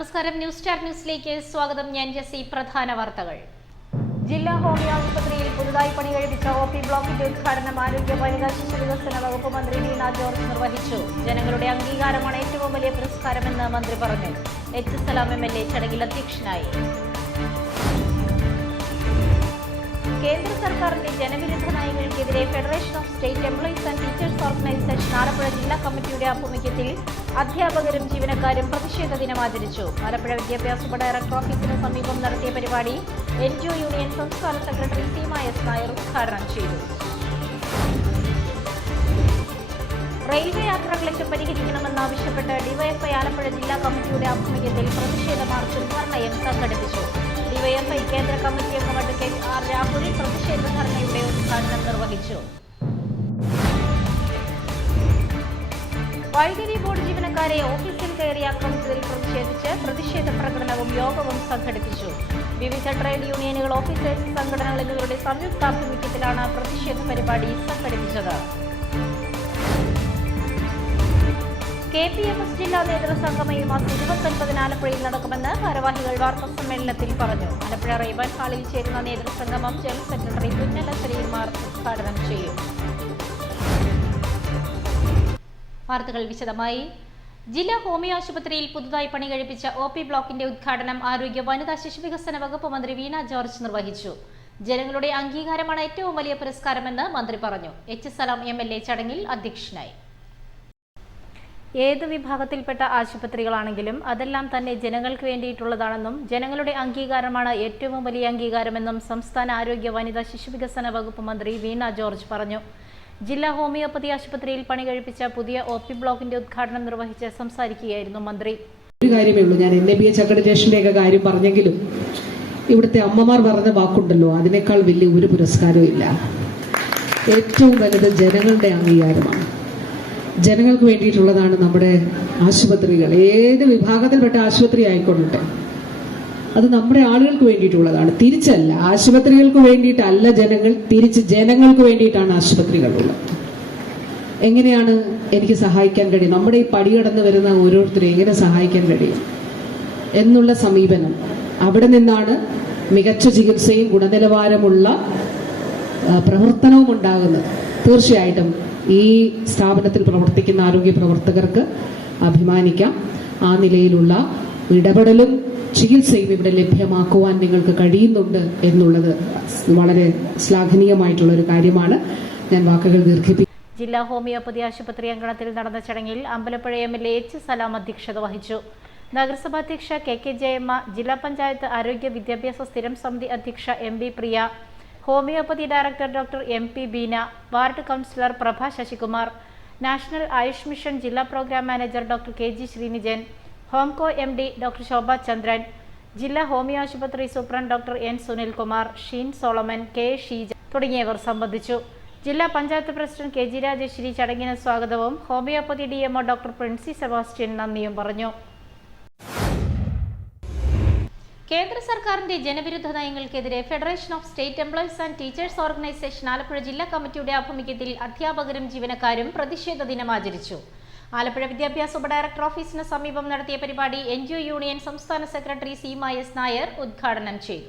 നമസ്കാരം, news star ന്യൂസിലേക്ക് സ്വാഗതം. ഞാൻ ജെസി. പ്രധാന വാർത്തകൾ. ജില്ലാ ഹോമിയോ ആശുപത്രിയിൽ പുതുതായി പണി കഴിപ്പിച്ച OP ബ്ലോക്കിന്റെ ഉദ്ഘാടനം ആരോഗ്യ വനിതാ ശിശു വികസന വകുപ്പ് മന്ത്രി വീണ ജോർജ് നിർവഹിച്ചു. ജനങ്ങളുടെ അംഗീകാരമാണ് ഏറ്റവും വലിയ പുരസ്കാരമെന്ന് മന്ത്രി പറഞ്ഞു. H. സലാം MLA ചടങ്ങിൽ അധ്യക്ഷനായി. കേന്ദ്ര സർക്കാരിന്റെ ജനവിരുദ്ധ നയങ്ങൾക്കെതിരെ federation of state employees and teachers organisation Alappuzha ജില്ലാ കമ്മിറ്റിയുടെ ആഭിമുഖ്യത്തിൽ അധ്യാപകരും ജീവനക്കാരും പ്രതിഷേധ ദിനം ആചരിച്ചു. ആലപ്പുഴ വിദ്യാഭ്യാസ ഡയറക്ടർ ഓഫീസിന് സമീപം നടത്തിയ പരിപാടി NGO യൂണിയൻ സംസ്ഥാന സെക്രട്ടറി സീമ S. നായർ ഉദ്ഘാടനം ചെയ്തു. റെയിൽവേ യാത്രാക്ലേശം പരിഹരിക്കണമെന്നാവശ്യപ്പെട്ട് ഡിവൈഎഫ്ഐ ആലപ്പുഴ ജില്ലാ കമ്മിറ്റിയുടെ ആഭിമുഖ്യത്തിൽ പ്രതിഷേധ മാർച്ചും ധർണയും സംഘടിപ്പിച്ചു. ഡിവൈഎഫ്ഐ കേന്ദ്ര കമ്മിറ്റി അംഗം അഡ്വക്കേറ്റ് R. രാഹുൽ പ്രതിഷേധ ധർണയുടെ ഉദ്ഘാടനം നിർവഹിച്ചു. വൈദ്യുതി ബോർഡ് ജീവനക്കാരെ ഓഫീസിൽ കയറി ആക്രമിച്ചതിൽ പ്രതിഷേധിച്ച് പ്രതിഷേധ പ്രകടനവും യോഗവും സംഘടിപ്പിച്ചു. വിവിധ ട്രേഡ് യൂണിയനുകൾ, ഓഫീസേഴ്സ് സംഘടനകൾ എന്നിവരുടെ സംയുക്താഭിമുഖ്യത്തിലാണ് പ്രതിഷേധ പരിപാടി സംഘടിപ്പിച്ചത്. KPMS ജില്ലാ നേതൃസംഗമം ഈ മാസം 29 ആലപ്പുഴയിൽ നടക്കുമെന്ന് ഭാരവാഹികൾ വാർത്താസമ്മേളനത്തിൽ പറഞ്ഞു. ആലപ്പുഴ റൈബാൻ ഹാളിൽ ചേരുന്ന നേതൃസംഗമം ജനറൽ സെക്രട്ടറി പുന്നല ശ്രീകുമാർ ഉദ്ഘാടനം ചെയ്യും. വാർത്തകൾ വിശദമായി. ജില്ലാ ഹോമിയോ ആശുപത്രിയിൽ പുതുതായി പണി കഴിപ്പിച്ച OP ബ്ലോക്കിന്റെ ഉദ്ഘാടനം ആരോഗ്യ വനിതാ ശിശു വികസന വകുപ്പ് മന്ത്രി വീണ ജോർജ് നിർവഹിച്ചു. ജനങ്ങളുടെ അംഗീകാരമാണ് ഏറ്റവും വലിയ പുരസ്കാരമെന്ന് മന്ത്രി പറഞ്ഞു. H. സലാം MLA ചടങ്ങിൽ അധ്യക്ഷനായി. ഏത് വിഭാഗത്തിൽപ്പെട്ട ആശുപത്രികളാണെങ്കിലും അതെല്ലാം തന്നെ ജനങ്ങൾക്ക് വേണ്ടിയിട്ടുള്ളതാണെന്നും ജനങ്ങളുടെ അംഗീകാരമാണ് ഏറ്റവും വലിയ അംഗീകാരമെന്നും സംസ്ഥാന ആരോഗ്യ വനിതാ ശിശു വികസന വകുപ്പ് മന്ത്രി വീണ ജോർജ് പറഞ്ഞു. ജില്ലാ ഹോമിയോപ്പതി ആശുപത്രിയിൽ പണി കഴിപ്പിച്ച പുതിയ OP ബ്ലോക്കിന്റെ ഉദ്ഘാടനം നിർവഹിച്ച് സംസാരിക്കുകയായിരുന്നു മന്ത്രി. ഒരു കാര്യമേ ഉള്ളൂ, ഞാൻ NABH അക്രഡിറ്റേഷന്റെ ഒക്കെ കാര്യം പറഞ്ഞെങ്കിലും ഇവിടുത്തെ അമ്മമാർ പറഞ്ഞ വാക്കുണ്ടല്ലോ, അതിനേക്കാൾ വലിയ ഒരു പുരസ്കാരവും ഇല്ല. ഏറ്റവും വലുത് ജനങ്ങളുടെ അംഗീകാരമാണ്. ജനങ്ങൾക്ക് വേണ്ടിയിട്ടുള്ളതാണ് നമ്മുടെ ആശുപത്രികൾ. ഏത് വിഭാഗത്തിൽപ്പെട്ട ആശുപത്രി ആയിക്കൊള്ളട്ടെ, അത് നമ്മുടെ ആളുകൾക്ക് വേണ്ടിയിട്ടുള്ളതാണ്. തിരിച്ചല്ല, ആശുപത്രികൾക്ക് വേണ്ടിയിട്ടല്ല ജനങ്ങൾ, തിരിച്ച് ജനങ്ങൾക്ക് വേണ്ടിയിട്ടാണ് ആശുപത്രികളുള്ളത്. എങ്ങനെയാണ് എനിക്ക് സഹായിക്കാൻ കഴിയും, നമ്മുടെ ഈ പടികടന്ന് വരുന്ന ഓരോരുത്തരെയും എങ്ങനെ സഹായിക്കാൻ കഴിയും എന്നുള്ള സമീപനം, അവിടെ നിന്നാണ് മികച്ച ചികിത്സയും ഗുണനിലവാരമുള്ള പ്രവർത്തനവും ഉണ്ടാകുന്നത്. തീർച്ചയായിട്ടും ഈ സ്ഥാപനത്തിൽ പ്രവർത്തിക്കുന്ന ആരോഗ്യ പ്രവർത്തകർക്ക് അഭിമാനിക്കാം. ആ നിലയിലുള്ള ഇടപെടലും ചികിത്സയും ഇവിടെ ലഭ്യമാക്കുവാൻ നിങ്ങൾക്ക് കഴിയുന്നുണ്ട് എന്നുള്ളത് വളരെ ശ്ലാഘനീയമായിട്ടുള്ള ഒരു കാര്യമാണ്. ഞാൻ വാക്കുകൾ ദീർഘിപ്പിക്കും. ജില്ലാ ഹോമിയോപ്പതി ആശുപത്രി അങ്കണത്തിൽ നടന്ന ചടങ്ങിൽ അമ്പലപ്പുഴ MLA H. സലാം അധ്യക്ഷത വഹിച്ചു. നഗരസഭാ അധ്യക്ഷ KK ജയമ്മ, ജില്ലാ പഞ്ചായത്ത് ആരോഗ്യ വിദ്യാഭ്യാസ സ്ഥിരം സമിതി അധ്യക്ഷ MB Priya, homoeopathy director doctor MP Beena, ward councillor Prabha Sasikumar, national Ayush mission ജില്ലാ programme manager doctor KG Sreenijan, Homco MD doctor Shobha Chandran, ജില്ലാ ഹോമിയോ ആശുപത്രി superintendent doctor N. Sunilkumar, Sheen Solomon, K. Sheeja തുടങ്ങിയവർ സംബന്ധിച്ചു. ജില്ലാ പഞ്ചായത്ത് പ്രസിഡന്റ് KG രാജേശ്വരി ചടങ്ങിന് സ്വാഗതവും homoeopathy DMO doctor Princy Sebastian നന്ദിയും പറഞ്ഞു. കേന്ദ്ര സർക്കാരിന്റെ ജനവിരുദ്ധ നയങ്ങൾക്കെതിരെ federation of state employees and teachers organisation Alappuzha ജില്ലാ കമ്മിറ്റിയുടെ ആഭിമുഖ്യത്തിൽ അധ്യാപകരും ജീവനക്കാരും പ്രതിഷേധ ദിനം ആചരിച്ചു. ആലപ്പുഴ വിദ്യാഭ്യാസ ഡയറക്ടർ ഓഫീസിന് സമീപം നടത്തിയ പരിപാടി NGO യൂണിയൻ സംസ്ഥാന സെക്രട്ടറി സീമ S. നായർ ഉദ്ഘാടനം ചെയ്തു.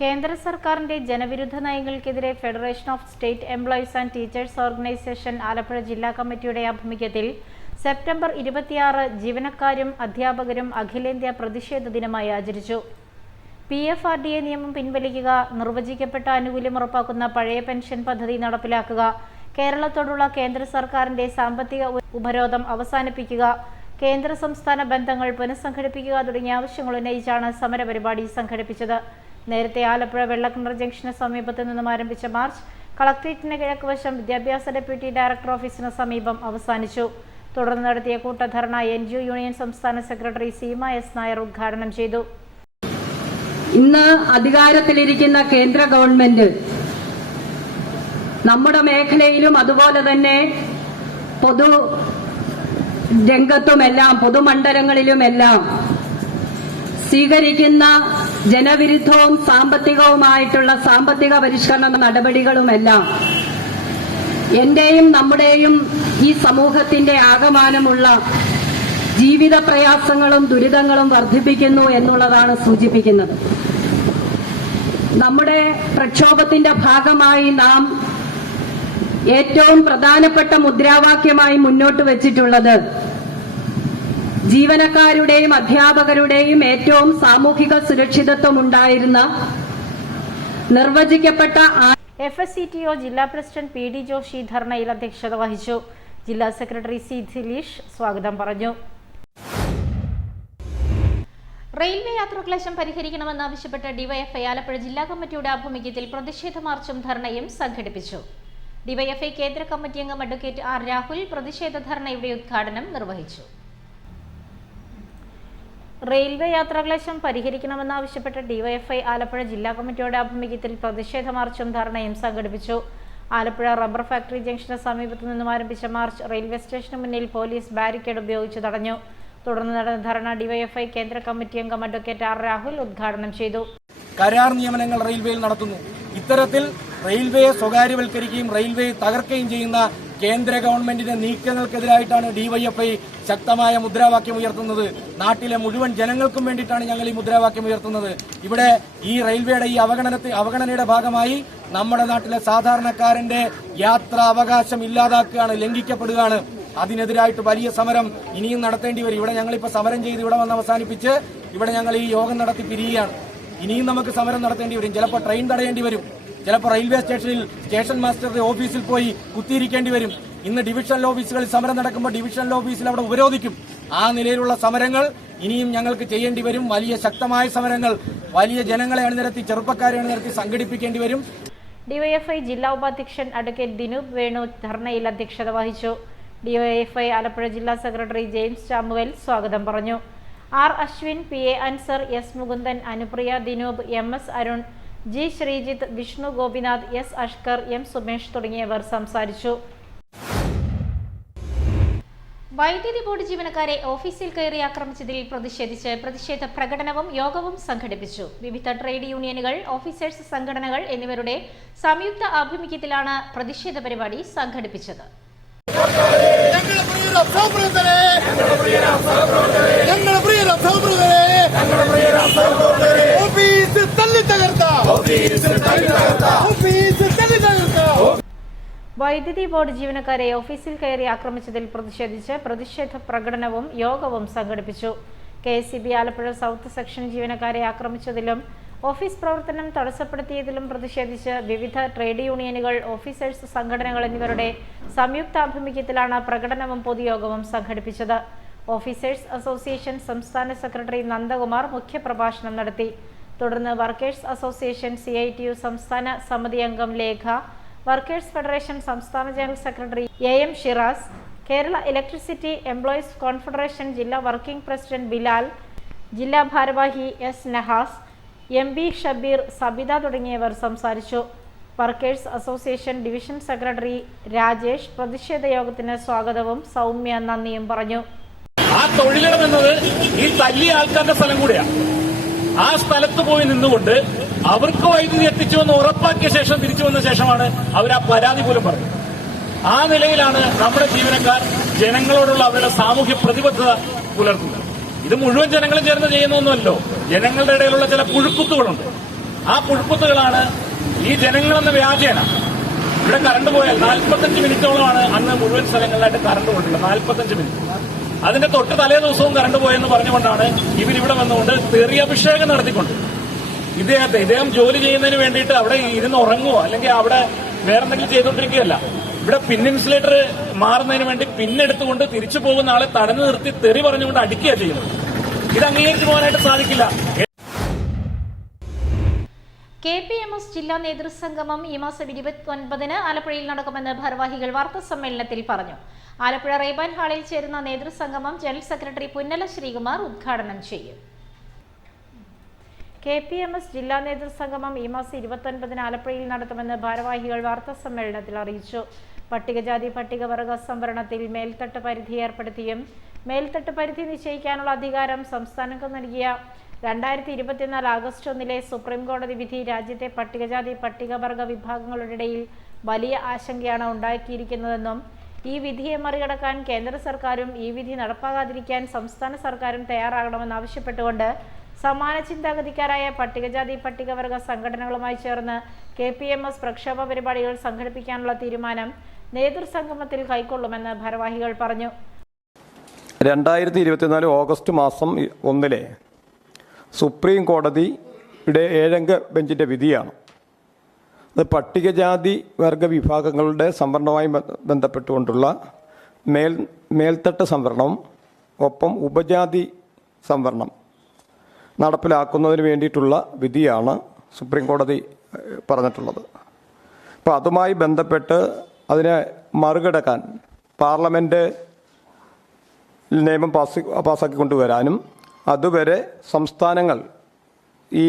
കേന്ദ്ര സർക്കാരിന്റെ ജനവിരുദ്ധ നയങ്ങൾക്കെതിരെ federation of state employees and teachers organisation Alappuzha ജില്ലാ കമ്മിറ്റിയുടെ ആഭിമുഖ്യത്തിൽ സെപ്റ്റംബർ 26 ജീവനക്കാരും അധ്യാപകരും അഖിലേന്ത്യാ പ്രതിഷേധ ദിനമായി ആചരിച്ചു. PFRDA നിയമം പിൻവലിക്കുക, നിർവചിക്കപ്പെട്ട ആനുകൂല്യം ഉറപ്പാക്കുന്ന പഴയ പെൻഷൻ പദ്ധതി നടപ്പിലാക്കുക, കേരളത്തോടുള്ള കേന്ദ്ര സർക്കാരിന്റെ സാമ്പത്തിക ഉപരോധം അവസാനിപ്പിക്കുക, കേന്ദ്ര സംസ്ഥാന ബന്ധങ്ങൾ പുനഃസംഘടിപ്പിക്കുക തുടങ്ങിയ ആവശ്യങ്ങൾ ഉന്നയിച്ചാണ് സമരപരിപാടി സംഘടിപ്പിച്ചത്. നേരത്തെ ആലപ്പുഴ വെള്ളക്കിണർ ജംഗ്ഷന് സമീപത്തു നിന്നും ആരംഭിച്ച മാർച്ച് കളക്ട്രേറ്റിന് കിഴക്കുവശം വിദ്യാഭ്യാസ ഡെപ്യൂട്ടി ഡയറക്ടർ ഓഫീസിന് സമീപം അവസാനിച്ചു. തുടർന്ന് നടത്തിയ കൂട്ടധർണ NGO യൂണിയൻ സംസ്ഥാന സെക്രട്ടറി സീമ S. നായർ ഉദ്ഘാടനം ചെയ്തു. ഇന്ന് അധികാരത്തിലിരിക്കുന്ന കേന്ദ്ര ഗവൺമെന്റ് നമ്മുടെ മേഖലയിലും അതുപോലെ തന്നെ പൊതു രംഗത്തുമെല്ലാം പൊതുമണ്ഡലങ്ങളിലുമെല്ലാം സ്വീകരിക്കുന്ന ജനവിരുദ്ധവും സാമ്പത്തികവുമായിട്ടുള്ള സാമ്പത്തിക പരിഷ്കരണ നടപടികളുമെല്ലാം എന്റെയും നമ്മുടെയും ഈ സമൂഹത്തിന്റെ ആകമാനമുള്ള ജീവിത പ്രയാസങ്ങളും ദുരിതങ്ങളും വർദ്ധിപ്പിക്കുന്നു എന്നുള്ളതാണ് സൂചിപ്പിക്കുന്നത്. നമ്മുടെ പ്രക്ഷോഭത്തിന്റെ ഭാഗമായി നാം ഏറ്റവും പ്രധാനപ്പെട്ട മുദ്രാവാക്യമായി മുന്നോട്ട് വച്ചിട്ടുള്ളത് ജീവനക്കാരുടെയും അധ്യാപകരുടെയും ഏറ്റവും സാമൂഹിക സുരക്ഷിതത്വം ഉണ്ടായിരുന്ന നിർവചിക്കപ്പെട്ട FSCTO ജില്ലാ പ്രസിഡന്റ് PD ജോഷി ധർണയിൽ അധ്യക്ഷത വഹിച്ചു. ജില്ലാ സെക്രട്ടറി C ദിലീഷ് സ്വാഗതം പറഞ്ഞു. റെയിൽവേ യാത്രാക്ലേശം പരിഹരിക്കണമെന്നാവശ്യപ്പെട്ട് ഡിവൈഎഫ്ഐ ആലപ്പുഴ ജില്ലാ കമ്മിറ്റിയുടെ ആഭിമുഖ്യത്തിൽ പ്രതിഷേധ മാർച്ചും ധർണയും സംഘടിപ്പിച്ചു. ഡിവൈഎഫ്ഐ കേന്ദ്ര കമ്മിറ്റി അംഗം അഡ്വക്കേറ്റ് R രാഹുൽ പ്രതിഷേധ ധർണയുടെ ഉദ്ഘാടനം നിർവഹിച്ചു. റെയിൽവേ യാത്രാക്ലേശം പരിഹരിക്കണമെന്നാവശ്യപ്പെട്ട് ഡിവൈഎഫ്ഐ ആലപ്പുഴ ജില്ലാ കമ്മിറ്റിയുടെ ആഭിമുഖ്യത്തിൽ പ്രതിഷേധ മാർച്ചും ധർണയും സംഘടിപ്പിച്ചു. ആലപ്പുഴ റബ്ബർ ഫാക്ടറി ജംഗ്ഷന് സമീപത്തു നിന്നും ആരംഭിച്ച മാർച്ച് റെയിൽവേ സ്റ്റേഷന് മുന്നിൽ പോലീസ് ബാരിക്കേഡ് ഉപയോഗിച്ച് തടഞ്ഞു. തുടർന്ന് നടന്ന ധർണ ഡിവൈഎഫ്ഐ കേന്ദ്ര കമ്മിറ്റി അംഗം അഡ്വക്കേറ്റ് R രാഹുൽ ഉദ്ഘാടനം ചെയ്തു. കരാർ നിയമനങ്ങൾ റെയിൽവേയിൽ നടത്തുന്നു. ഇത്തരത്തിൽ റെയിൽവേയെ സ്വകാര്യവൽക്കരിക്കുകയും റെയിൽവേ തകർക്കുകയും ചെയ്യുന്ന കേന്ദ്ര ഗവൺമെന്റിന്റെ നീക്കങ്ങൾക്കെതിരായിട്ടാണ് ഡിവൈഎഫ്ഐ ശക്തമായ മുദ്രാവാക്യം ഉയർത്തുന്നത്. നാട്ടിലെ മുഴുവൻ ജനങ്ങൾക്കും വേണ്ടിയിട്ടാണ് ഞങ്ങൾ ഈ മുദ്രാവാക്യം ഉയർത്തുന്നത്. ഇവിടെ ഈ റെയിൽവേയുടെ ഈ അവഗണനയുടെ ഭാഗമായി നമ്മുടെ നാട്ടിലെ സാധാരണക്കാരന്റെ യാത്രാ അവകാശം ഇല്ലാതാക്കുകയാണ്, ലംഘിക്കപ്പെടുകയാണ്. അതിനെതിരായിട്ട് വലിയ സമരം ഇനിയും നടത്തേണ്ടി വരും. ഇവിടെ ഞങ്ങളിപ്പോൾ സമരം ചെയ്ത് ഇവിടെ വന്ന് അവസാനിപ്പിച്ച് ഇവിടെ ഞങ്ങൾ ഈ യോഗം നടത്തി പിരിയുകയാണ്. ഇനിയും നമുക്ക് സമരം നടത്തേണ്ടി വരും. ചിലപ്പോൾ ട്രെയിൻ തടയേണ്ടി വരും, ചിലപ്പോൾ റെയിൽവേ സ്റ്റേഷനിൽ സ്റ്റേഷൻ മാസ്റ്ററുടെ ഓഫീസിൽ പോയി കുത്തിയിരിക്കേണ്ടി വരും. ഇന്ന് ഡിവിഷണൽ ഓഫീസുകളിൽ സമരം നടക്കുമ്പോൾ ഡിവിഷണൽ ഓഫീസിൽ അവിടെ ഉപരോധിക്കും. ആ നിലയിലുള്ള സമരങ്ങൾ ഇനിയും ഞങ്ങൾക്ക് ചെയ്യേണ്ടി വരും. വലിയ ശക്തമായ സമരങ്ങൾ വലിയ ജനങ്ങളെ അണിനിരത്തി, ചെറുപ്പക്കാരെ അണിനിരത്തി സംഘടിപ്പിക്കേണ്ടി വരും. ഡിവൈഎഫ്ഐ ജില്ലാ ഉപാധ്യക്ഷൻ അഡ്വക്കേറ്റ് ദിനൂപ് വേണു ധർണയിൽ അധ്യക്ഷത വഹിച്ചു. ഡിവൈഎഫ്ഐ ആലപ്പുഴ ജില്ലാ സെക്രട്ടറി ജെയിംസ് ചാമുവൽ സ്വാഗതം പറഞ്ഞു. R Ashwin, PA Ansar, S Mukundan, Anupriya, Dinoop, MS Arun, G Sreejith, Vishnu Gopinath, S Ashkar, M Sumesh തുടങ്ങിയവർ സംസാരിച്ചു. വൈദ്യുതി ബോർഡ് ജീവനക്കാരെ ഓഫീസിൽ കയറി ആക്രമിച്ചതിൽ പ്രതിഷേധിച്ച് പ്രതിഷേധ പ്രകടനവും യോഗവും സംഘടിപ്പിച്ചു. വിവിധ ട്രേഡ് യൂണിയനുകൾ, ഓഫീസേഴ്സ് സംഘടനകൾ എന്നിവരുടെ സംയുക്ത ആഭിമുഖ്യത്തിലാണ് പ്രതിഷേധ പരിപാടി സംഘടിപ്പിച്ചത്. വൈദ്യുതി ബോർഡ് ജീവനക്കാരെ ഓഫീസിൽ കയറി ആക്രമിച്ചതിൽ പ്രതിഷേധിച്ച് പ്രതിഷേധ പ്രകടനവും യോഗവും സംഘടിപ്പിച്ചു. KSEB ആലപ്പുഴ സൗത്ത് സെക്ഷൻ ജീവനക്കാരെ ആക്രമിച്ചതിലും ഓഫീസ് പ്രവർത്തനം തടസ്സപ്പെടുത്തിയതിലും പ്രതിഷേധിച്ച് വിവിധ ട്രേഡ് യൂണിയനുകൾ, ഓഫീസേഴ്സ് സംഘടനകൾ എന്നിവരുടെ സംയുക്താഭിമുഖ്യത്തിലാണ് പ്രകടനവും പൊതുയോഗവും സംഘടിപ്പിച്ചത്. ഓഫീസേഴ്സ് അസോസിയേഷൻ സംസ്ഥാന സെക്രട്ടറി നന്ദകുമാർ മുഖ്യപ്രഭാഷണം നടത്തി. തുടർന്ന് വർക്കേഴ്സ് അസോസിയേഷൻ CITU സംസ്ഥാന സമിതി അംഗം ലേഖ, വർക്കേഴ്സ് ഫെഡറേഷൻ സംസ്ഥാന general secretary AM Shiraz, Kerala electricity employees confederation ജില്ലാ വർക്കിംഗ് പ്രസിഡന്റ് ബിലാൽ, ജില്ലാ ഭാരവാഹി S നഹാസ്, MB ഷബീർ, സബിത തുടങ്ങിയവർ സംസാരിച്ചു. Workers association division secretary Rajesh പ്രതിഷേധ യോഗത്തിന് സ്വാഗതവും സൗമ്യ നന്ദിയും പറഞ്ഞു. ആ തൊഴിലിടം എന്നത് ഈ തല്ലിയ ആൾക്കാരുടെ സ്ഥലം കൂടിയാണ്. ആ സ്ഥലത്ത് പോയി നിന്നുകൊണ്ട് അവർക്ക് വൈദ്യുതി എത്തിച്ചുവെന്ന് ഉറപ്പാക്കിയ ശേഷം തിരിച്ചു വന്ന ശേഷമാണ് അവർ ആ പരാതി പോലും പറഞ്ഞത്. ആ നിലയിലാണ് നമ്മുടെ ജീവനക്കാർ ജനങ്ങളോടുള്ള അവരുടെ സാമൂഹ്യ പ്രതിബദ്ധത പുലർത്തുന്നത്. ഇത് മുഴുവൻ ജനങ്ങളും ചേർന്ന് ചെയ്യുന്നൊന്നുമല്ലോ. ജനങ്ങളുടെ ഇടയിലുള്ള ചില പുഴുക്കുത്തുകളുണ്ട്. ആ പുഴുക്കുത്തുകളാണ് ഈ ജനങ്ങളെന്ന വ്യാജേന. ഇവിടെ കറണ്ട് പോയാൽ 45 മിനിറ്റോളമാണ് അന്ന് മുഴുവൻ സ്ഥലങ്ങളിലായിട്ട് കറണ്ട് പോയിട്ടുള്ളത്. 45 മിനിറ്റ്. അതിന്റെ തൊട്ട് തലേ ദിവസവും കറണ്ട് പോയെന്ന് പറഞ്ഞുകൊണ്ടാണ് ഇവരിവിടെ വന്നുകൊണ്ട് തെറിയഭിഷേകം നടത്തിക്കൊണ്ട് ഇദ്ദേഹം ജോലി ചെയ്യുന്നതിന് വേണ്ടിയിട്ട് അവിടെ ഇരുന്ന് ഉറങ്ങുമോ അല്ലെങ്കിൽ അവിടെ വേറെന്തെങ്കിലും ചെയ്തുകൊണ്ടിരിക്കുകയല്ല. ഇവിടെ പിൻ ഇൻസുലേറ്റർ മാറുന്നതിന് വേണ്ടി പിന്നെടുത്തുകൊണ്ട് തിരിച്ചു പോകുന്ന ആളെ തടഞ്ഞു നിർത്തി തെറി പറഞ്ഞുകൊണ്ട് അടിക്കുക ചെയ്യുന്നത്. ഇത് അംഗീകരിച്ചു പോകാനായിട്ട് സാധിക്കില്ല. KPMS ജില്ലാ നേതൃസംഗമം ഈ മാസം 29-ന് ആലപ്പുഴയിൽ നടക്കുമെന്ന് ഭാരവാഹികൾ വാർത്താസമ്മേളനത്തിൽ പറഞ്ഞു. ആലപ്പുഴ റേബാൻ ഹാളിൽ ചേരുന്ന നേതൃസംഗമം ജനറൽ സെക്രട്ടറി പുന്നല ശ്രീകുമാർ ഉദ്ഘാടനം ചെയ്യും. KPMS ജില്ലാ നേതൃസംഗമം ഈ മാസം 29-ന് ആലപ്പുഴയിൽ നടത്തുമെന്ന് ഭാരവാഹികൾ വാർത്താസമ്മേളനത്തിൽ അറിയിച്ചു. പട്ടികജാതി പട്ടികവർഗ സംവരണത്തിൽ മേൽത്തട്ട് പരിധി ഏർപ്പെടുത്തിയും മേൽത്തട്ട് പരിധി നിശ്ചയിക്കാനുള്ള അധികാരം സംസ്ഥാനങ്ങൾക്ക് നൽകിയ 2024 ആഗസ്റ്റ് 1 സുപ്രീം കോടതി വിധി രാജ്യത്തെ പട്ടികജാതി പട്ടികവർഗ വിഭാഗങ്ങളുടെ ഇടയിൽ വലിയ ആശങ്കയാണ് ഉണ്ടാക്കിയിരിക്കുന്നതെന്നും ഈ വിധിയെ മറികടക്കാൻ കേന്ദ്ര സർക്കാരും ഈ വിധി നടപ്പാകാതിരിക്കാൻ സംസ്ഥാന സർക്കാരും തയ്യാറാകണമെന്നാവശ്യപ്പെട്ടുകൊണ്ട് സമാന ചിന്താഗതിക്കാരായ പട്ടികജാതി പട്ടികവർഗ സംഘടനകളുമായി ചേർന്ന് KPMS പ്രക്ഷോഭ പരിപാടികൾ സംഘടിപ്പിക്കാനുള്ള തീരുമാനം നേതൃസംഗമത്തിൽ കൈക്കൊള്ളുമെന്ന് ഭാരവാഹികൾ പറഞ്ഞു. 2024 ഓഗസ്റ്റ് മാസം 1 സുപ്രീം കോടതിയുടെ 7-അംഗ ബെഞ്ചിൻ്റെ വിധിയാണ്. അത് പട്ടികജാതി വർഗ വിഭാഗങ്ങളുടെ സംവരണവുമായി ബന്ധപ്പെട്ടുകൊണ്ടുള്ള മേൽത്തട്ട് സംവരണവും ഒപ്പം ഉപജാതി സംവരണം നടപ്പിലാക്കുന്നതിന് വേണ്ടിയിട്ടുള്ള വിധിയാണ് സുപ്രീം കോടതി പറഞ്ഞിട്ടുള്ളത്. അപ്പോൾ അതുമായി ബന്ധപ്പെട്ട് അതിനെ മറികടക്കാൻ പാർലമെൻറ്റ് നിയമം പാസ്സാക്കി കൊണ്ടുവരാനും അതുവരെ സംസ്ഥാനങ്ങൾ ഈ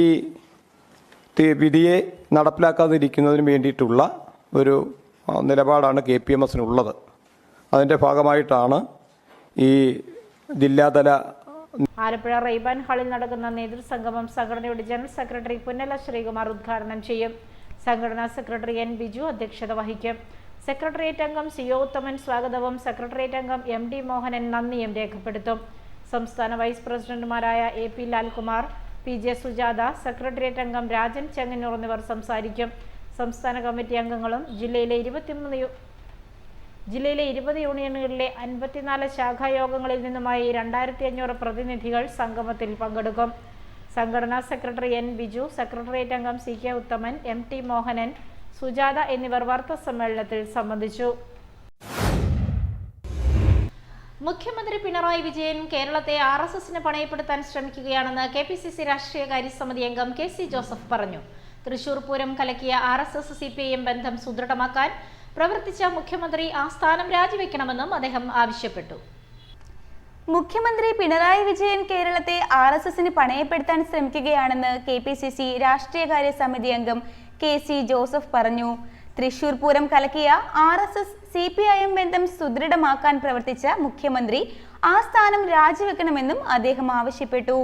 വിധിയെ നടപ്പിലാക്കാതിരിക്കുന്നതിന് വേണ്ടിയിട്ടുള്ള ഒരു നിലപാടാണ് KPMSനുള്ളത്. അതിൻ്റെ ഭാഗമായിട്ടാണ് ഈ ജില്ലാതല ആലപ്പുഴ റെയ്ബാൻ ഹാളിൽ നടക്കുന്ന നേതൃസംഗമം സംഘടനയുടെ ജനറൽ സെക്രട്ടറി പുന്നല ശ്രീകുമാർ ഉദ്ഘാടനം ചെയ്യും. സംഘടനാ സെക്രട്ടറി N. ബിജു അധ്യക്ഷത വഹിക്കും. സെക്രട്ടേറിയറ്റ് അംഗം CO ഉത്തമൻ സ്വാഗതവും സെക്രട്ടേറിയറ്റ് അംഗം MD മോഹനൻ നന്ദിയും രേഖപ്പെടുത്തും. സംസ്ഥാന വൈസ് പ്രസിഡന്റുമാരായ AP Lalkumar, PJ Sujatha, secretariat അംഗം രാജൻ ചെങ്ങന്നൂർ എന്നിവർ സംസാരിക്കും. സംസ്ഥാന കമ്മിറ്റി അംഗങ്ങളും ജില്ലയിലെ 20 യൂണിയനുകളിലെ 54 ശാഖായോഗങ്ങളിൽ നിന്നുമായി 2500 പ്രതിനിധികൾ സംഗമത്തിൽ പങ്കെടുക്കും. സംഘടനാ സെക്രട്ടറി N. ബിജു, സെക്രട്ടേറിയറ്റ് അംഗം CK ഉത്തമൻ, MT മോഹനൻ, സുജാത എന്നിവർ വാർത്താസമ്മേളനത്തിൽ സംബന്ധിച്ചു. മുഖ്യമന്ത്രി പിണറായി വിജയൻ കേരളത്തെ RSSന് പണയപ്പെടുത്താൻ ശ്രമിക്കുകയാണെന്ന് KPCC രാഷ്ട്രീയകാര്യ സമിതി അംഗം KC ജോസഫ് പറഞ്ഞു. തൃശൂർ പൂരം കലക്കിയ RSS CPIM ബന്ധം സുദൃഢമാക്കാൻ പ്രവർത്തിച്ച മുഖ്യമന്ത്രി ആ സ്ഥാനം രാജിവെക്കണമെന്നും അദ്ദേഹം ആവശ്യപ്പെട്ടു. മുഖ്യമന്ത്രി പിണറായി വിജയൻ കേരളത്തെ RSSന് പണയപ്പെടുത്താൻ ശ്രമിക്കുകയാണെന്ന് KPCC രാഷ്ട്രീയകാര്യ സമിതി അംഗം KC ജോസഫ് പറഞ്ഞു. തൃശൂർ പൂരം കലക്കിയ RSS CPIM ബന്ധം സുദൃഢമാക്കാൻ പ്രവർത്തിച്ച മുഖ്യമന്ത്രി ആ സ്ഥാനം രാജിവെക്കണമെന്നും അദ്ദേഹം ആവശ്യപ്പെട്ടു.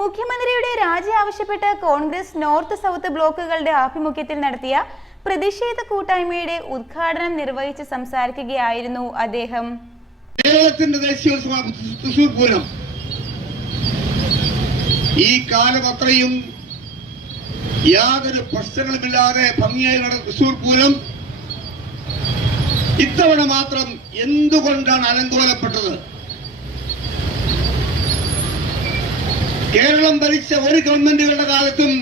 മുഖ്യമന്ത്രിയുടെ രാജി ആവശ്യപ്പെട്ട് കോൺഗ്രസ് നോർത്ത് സൗത്ത് ബ്ലോക്കുകളുടെ ആഭിമുഖ്യത്തിൽ നടത്തിയ പ്രതിഷേധ കൂട്ടായ്മയുടെ ഉദ്ഘാടനം നിർവഹിച്ച് സംസാരിക്കുകയായിരുന്നു അദ്ദേഹം. കേരളത്തിന്റെ ദേശീയോത്സവം തൃശൂർ പൂരം. ഈ കാലം അത്രയും യാതൊരു പ്രശ്നങ്ങളുമില്ലാതെ ഭംഗിയായി നടന്ന തൃശൂർ പൂരം ഇത്തവണ മാത്രം എന്തുകൊണ്ടാണ് അലങ്കോലപ്പെട്ടത്? കേരളം ഭരിച്ച ഒരു ഗവൺമെന്റുകളുടെ കാലത്തും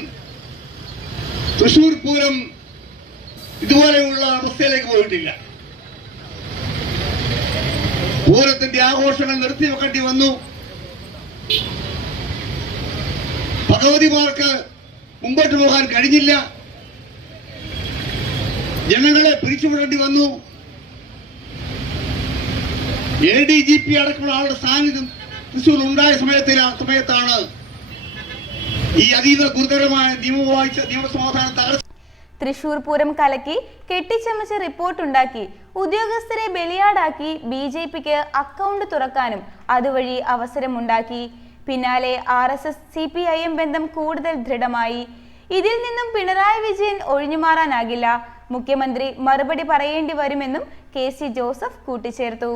തൃശൂർ പൂരം ഇതുപോലെയുള്ള അവസ്ഥയിലേക്ക് പോയിട്ടില്ല. പൂരത്തിന്റെ ആഘോഷങ്ങൾ നിർത്തിവെക്കേണ്ടി വന്നു. ഭഗവതിമാർക്ക് മുമ്പോട്ട് പോകാൻ കഴിഞ്ഞില്ല. ജനങ്ങളെ പിരിച്ചുവിടേണ്ടി വന്നു. ADGP അടക്കമുള്ള ആളുടെ സാന്നിധ്യം തൃശൂർ ഉണ്ടായ സമയത്താണ് ഈ അതീവ ഗുരുതരമായ നിയമസമാധാന തകർച്ച. തൃശൂർ പൂരം കലക്കി കെട്ടിച്ചമച്ച് റിപ്പോർട്ടുണ്ടാക്കി ഉദ്യോഗസ്ഥരെ ബലിയാടാക്കി BJPക്ക് അക്കൗണ്ട് തുറക്കാനും അതുവഴി അവസരമുണ്ടാക്കി. പിന്നാലെ RSS CPIM ബന്ധം കൂടുതൽ ദൃഢമായി. ഇതിൽ നിന്നും പിണറായി വിജയൻ ഒഴിഞ്ഞുമാറാനാകില്ല. മുഖ്യമന്ത്രി മറുപടി പറയേണ്ടി വരുമെന്നും KC ജോസഫ് കൂട്ടിച്ചേർത്തു.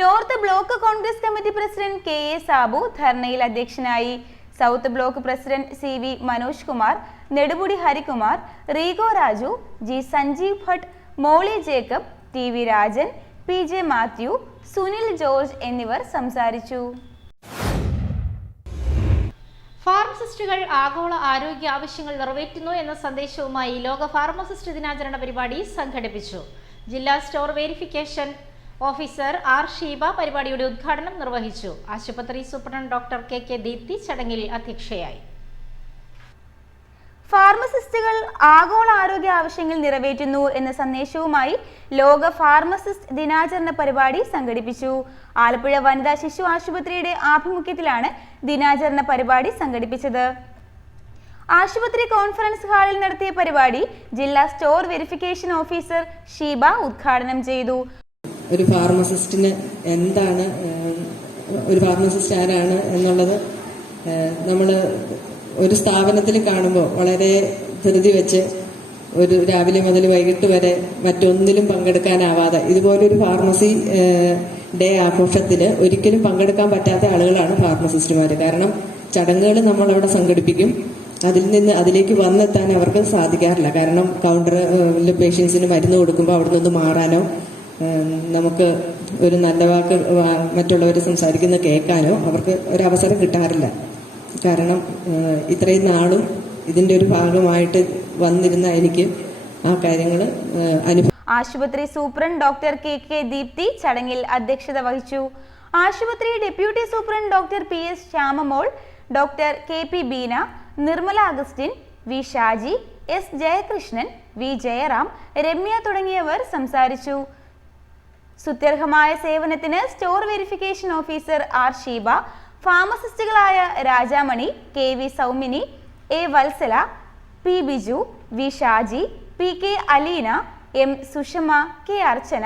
North block Congress committee president KA Sabu ധർണയിൽ അധ്യക്ഷനായി. South block president CV Manoj Kumar, Nedumudi Harikumar, Rego Raju, G Sanjeev Bhatt, Molly Jacob, TV Rajan, PJ Mathew, Sunil George എന്നിവർ സംസാരിച്ചു. ഫാർമസിസ്റ്റുകൾ ആഗോള ആരോഗ്യ ആവശ്യങ്ങൾ നിറവേറ്റുന്നു എന്ന സന്ദേശവുമായി ലോക ഫാർമസിസ്റ്റ് ദിനാചരണ പരിപാടി സംഘടിപ്പിച്ചു. ജില്ലാ store verification officer R. Sheeba പരിപാടിയുടെ ഉദ്ഘാടനം നിർവഹിച്ചു. ആശുപത്രി സൂപ്രണ്ട് ഡോക്ടർ KK ദീപ്തി ചടങ്ങിൽ അധ്യക്ഷയായി. ഫാർമസിസ്റ്റുകൾ ആഗോള ആരോഗ്യ ആവശ്യങ്ങൾ നിറവേറ്റുന്നു എന്ന സന്ദേശവുമായി ലോക ഫാർമസിസ്റ്റ് ദിനാചരണ പരിപാടി സംഘടിപ്പിച്ചു. ആലപ്പുഴ വനിതാ ശിശു ആശുപത്രിയുടെ ആഭിമുഖ്യത്തിലാണ് ദിനാചരണ പരിപാടി സംഘടിപ്പിച്ചത്. ആശുപത്രി കോൺഫറൻസ് ഹാളിൽ നടത്തിയ പരിപാടി ജില്ലാ സ്റ്റോർ വെരിഫിക്കേഷൻ ഓഫീസർ ഷീബ ഉദ്ഘാടനം ചെയ്തു. ഒരു ഫാർമസിസ്റ്റിന് എന്താണ്, ഒരു ഫാർമസിസ്റ്റ് ആരാണ് എന്നുള്ളത് നമ്മൾ ഒരു സ്ഥാപനത്തിൽ കാണുമ്പോൾ വളരെ ധൃതി വെച്ച് ഒരു രാവിലെ മുതൽ വൈകിട്ട് വരെ മറ്റൊന്നിലും പങ്കെടുക്കാനാവാതെ ഇതുപോലൊരു ഫാർമസി ഡേ ആഘോഷത്തിന് ഒരിക്കലും പങ്കെടുക്കാൻ പറ്റാത്ത ആളുകളാണ് ഫാർമസിസ്റ്റുമാർ. കാരണം ചടങ്ങുകൾ നമ്മളവിടെ സംഘടിപ്പിക്കും, അതിലേക്ക് വന്നെത്താൻ അവർക്ക് സാധിക്കാറില്ല. കാരണം കൗണ്ടറിൽ പേഷ്യൻസിന് മരുന്ന് കൊടുക്കുമ്പോൾ അവിടെ നിന്ന് മാറാനോ നമുക്ക് ഒരു നല്ല വാക്ക് മറ്റുള്ളവർ സംസാരിക്കുന്നത് കേൾക്കാനോ അവർക്ക് ഒരവസരം കിട്ടാറില്ല. കാരണം ഇത്രയും നാളും ഇതിന്റെ ഒരു ഭാഗമായിട്ട് വന്നിരുന്ന എനിക്ക് ആ കാര്യങ്ങൾ ആശുപത്രി സൂപ്രണ്ട് ഡോക്ടർ കെ ദീപ്തി ചടങ്ങിൽ അധ്യക്ഷത വഹിച്ചു. ആശുപത്രി deputy superintendent doctor PS Syamamol, doctor KP Beena, Nirmala Augustine, V Shaji, S Jayakrishnan, V Jayaram, Ramya തുടങ്ങിയവർ സംസാരിച്ചു. സുത്യർഹമായ സേവനത്തിന് store verification officer R Sheeba, ഫാർമസിസ്റ്റുകളായ Rajamani, KV Saumini, A Vatsala, P Biju, V Shaji, PK Aleena, M Sushama, K Archana,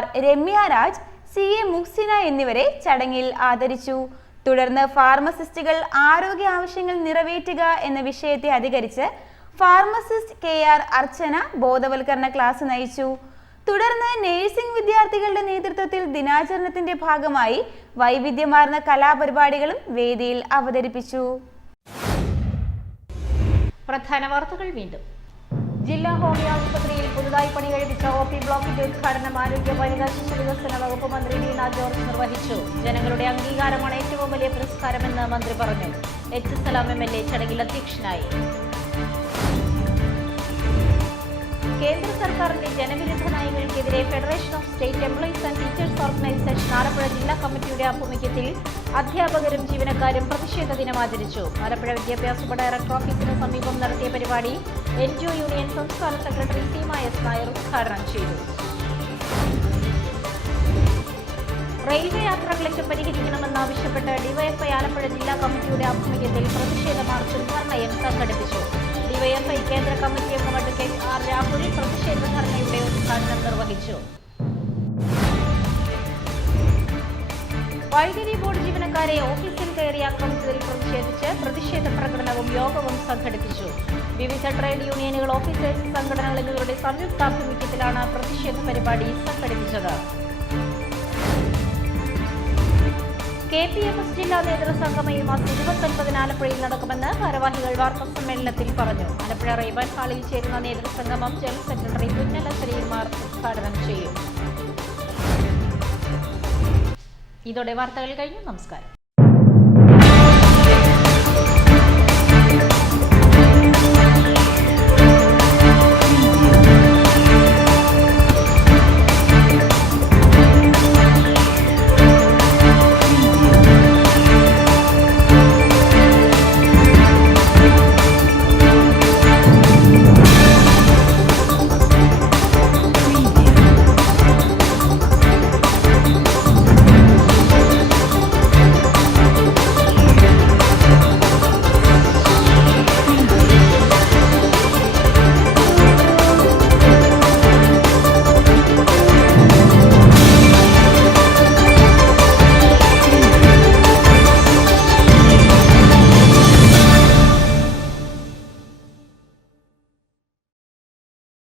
R Ramya Raj, CA Muhsina എന്നിവരെ ചടങ്ങിൽ ആദരിച്ചു. തുടർന്ന് ഫാർമസിസ്റ്റുകൾ ആരോഗ്യ ആവശ്യങ്ങൾ നിറവേറ്റുക എന്ന വിഷയത്തെ അധികരിച്ച് ഫാർമസിസ്റ്റ് KR അർച്ചന ബോധവൽക്കരണ ക്ലാസ് നയിച്ചു. തുടർന്ന് നഴ്സിംഗ് വിദ്യാർത്ഥികളുടെ നേതൃത്വത്തിൽ ദിനാചരണത്തിന്റെ ഭാഗമായി വൈവിധ്യമാർന്ന കലാപരിപാടികളും വേദിയിൽ അവതരിപ്പിച്ചു. പ്രധാന വാർത്തകൾ വീണ്ടും. ജില്ലാ ഹോമിയോ ആശുപത്രിയിൽ പുതുതായി പണി കഴിപ്പിച്ച OP ബ്ലോക്കിന്റെ ഉദ്ഘാടനം ആരോഗ്യ വനിതാ ശിശു വികസന വകുപ്പ് മന്ത്രി വീണ ജോർജ് നിർവഹിച്ചു. ജനങ്ങളുടെ അംഗീകാരമാണ് ഏറ്റവും വലിയ പുരസ്കാരമെന്ന് മന്ത്രി പറഞ്ഞു. H സലാം MLA ചടങ്ങിൽ അധ്യക്ഷനായി. കേന്ദ്ര സർക്കാരിന്റെ ജനവിരുദ്ധ നയങ്ങൾക്കെതിരെ federation of state employees and teachers organisation Alappuzha ജില്ലാ കമ്മിറ്റിയുടെ ആഭിമുഖ്യത്തിൽ അധ്യാപകരും ജീവനക്കാരും പ്രതിഷേധ ദിനം ആചരിച്ചു. ആലപ്പുഴ വിദ്യാഭ്യാസ ഡയറക്ടർ ഓഫീസിന് സമീപം നടത്തിയ പരിപാടി NGO യൂണിയൻ സംസ്ഥാന സെക്രട്ടറി സീമ S നായർ ഉദ്ഘാടനം ചെയ്തു. റെയിൽവേ യാത്രാക്ലേശം പരിഹരിക്കണമെന്നാവശ്യപ്പെട്ട് ഡിവൈഎഫ്ഐ ആലപ്പുഴ ജില്ലാ കമ്മിറ്റിയുടെ ആഭിമുഖ്യത്തിൽ പ്രതിഷേധ മാർച്ചും ധർണയും സംഘടിപ്പിച്ചു. ഡിവൈഎഫ്ഐ കേന്ദ്ര കമ്മിറ്റി അംഗം അഡ്വക്കേറ്റ് R രാഹുൽ പ്രതിഷേധ ധർണയുടെ ഉദ്ഘാടനം നിർവഹിച്ചു. വൈദ്യുതി ബോർഡ് ജീവനക്കാരെ ഓഫീസിൽ കയറി ആക്രമിച്ചതിൽ പ്രതിഷേധിച്ച് പ്രതിഷേധ പ്രകടനവും യോഗവും സംഘടിപ്പിച്ചു. വിവിധ ട്രേഡ് യൂണിയനുകൾ, ഓഫീസേഴ്സ് സംഘടനകൾ എന്നിവരുടെ സംയുക്താഭിമുഖ്യത്തിലാണ് പ്രതിഷേധ പരിപാടി സംഘടിപ്പിച്ചത്. KPMS ജില്ലാ നേതൃസംഗമം ഈ മാസം 29 ആലപ്പുഴയിൽ നടക്കുമെന്ന് ഭാരവാഹികൾ വാർത്താ സമ്മേളനത്തിൽ പറഞ്ഞു. ആലപ്പുഴ റൈബാൻ ഹാളിൽ ചേരുന്ന നേതൃസംഗമം ജനറൽ സെക്രട്ടറി കുഞ്ഞല സലീമാർ ഉദ്ഘാടനം ചെയ്യും. ഇതോടെ വാർത്തകൾ കഴിഞ്ഞു. നമസ്കാരം.